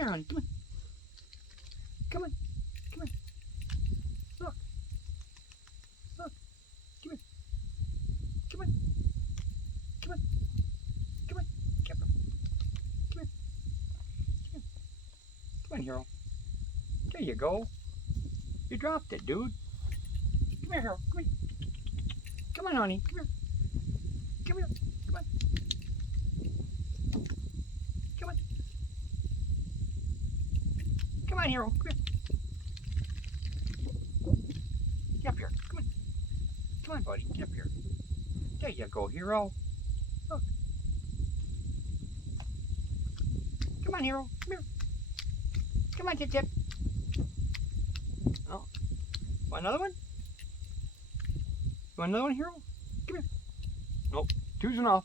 here, honey. Come on. Come on. Come on. Look. Look. Come here. Come on. Come on. Come on. Come on. Come here. Come here. Come on, Hero. There you go. You dropped it, dude. Come here, Hero. Come here. Come on, honey. Come here. Come here. Come on. Come on. Come on, Hero. Come here. Get up here. Come on. Come on, buddy. Get up here. There you go, Hero. Look. Come on, Hero. Come here. Come on, Tip Tip. Oh. Want another one? You want another one, Hero? Come here. Nope. Two's enough.